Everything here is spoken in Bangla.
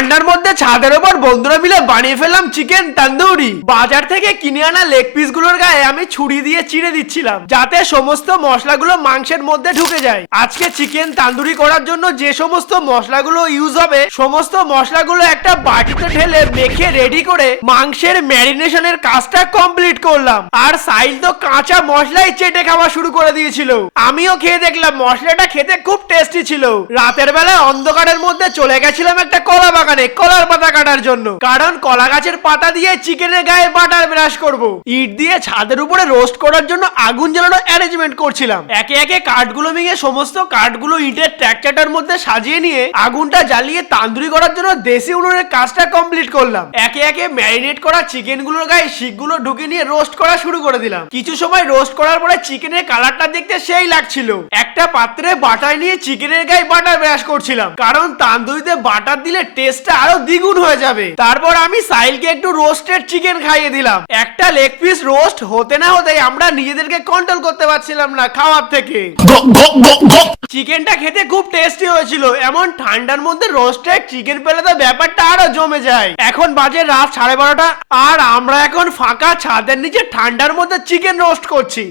ঠান্ডার মধ্যে ছাদের উপর বন্ধুরা মিলে বানিয়ে ফেললাম চিকেন তান্দুরি বাজার থেকে কিনে আনা লেগ পিসগুলোর গায়ে আমি ছুরি দিয়ে চিড়ে দিচ্ছিলাম, যাতে সমস্ত মশলাগুলো মাংসের মধ্যে ঢুকে যায়। আজকে চিকেন তান্দুরি করার জন্য যে সমস্ত মশলাগুলো ইউজ হবে, সমস্ত মশলাগুলো একটা বাটিতে ঢেলে মেখে রেডি করে মাংসের ম্যারিনেশনের কাজটা কমপ্লিট করলাম। আর সাইল তো কাঁচা মশলাই চেটে খাওয়া শুরু করে দিয়েছিল। আমিও খেয়ে দেখলাম মশলাটা খেতে খুব টেস্টি ছিল। রাতের বেলায় অন্ধকারের মধ্যে চলে গেছিলাম একটা কলা বাগানে। কলার পাতা কাটার জন্য। কারণ কলা গাছের পাতা দিয়ে চিকেনের গায়ে বাটার ব্রাশ করব। ইট দিয়ে ছাদের উপরে রোস্ট করার জন্য আগুন জ্বালানোর অ্যারেঞ্জমেন্ট করছিলাম। একে একে কাঠগুলো ভেঙে সমস্ত কাঠগুলো ইটের ট্র্যাকচারটার মধ্যে সাজিয়ে নিয়ে আগুনটা জ্বালিয়ে তান্দুরি করার জন্য দেশি উনুনের কাজটা কমপ্লিট করলাম। একে একে ম্যারিনেট করা চিকেনগুলোর গায়ে শিকগুলো ঢুকে নিয়ে রোস্ট করা শুরু করে দিলাম। কিছু সময় রোস্ট করার পরে চিকেনের কালারটা দেখতে সেই লাগছিল। একটা পাত্রে বাটার নিয়ে চিকেনের গায়ে বাটার ব্রাশ করছিলাম। কারণ তান্দুরিতে বাটার দিলে টেস্টটা আরও দ্বিগুণ হয়ে যাবে। তারপর আমি সাইলকে একটু রোস্টেড চিকেন খাইয়ে দিলাম। একটা লেগ পিস রোস্ট হতে না হতে আমরা নিজেদেরকে কন্ট্রোল করতে পারছিলাম না খাওয়ার থেকে। চিকেনটা খেতে খুব টেস্টি হয়েছিল। এমন ঠান্ডার মধ্যে রোস্টেড চিকেন পেলে তো ব্যাপারটা আরও জমে যায়। এখন বাজে রাত সাড়ে বারোটা আর আমরা এখন ফাঁকা ছাদের নিচে ঠান্ডার মধ্যে চিকেন রোস্ট করছি।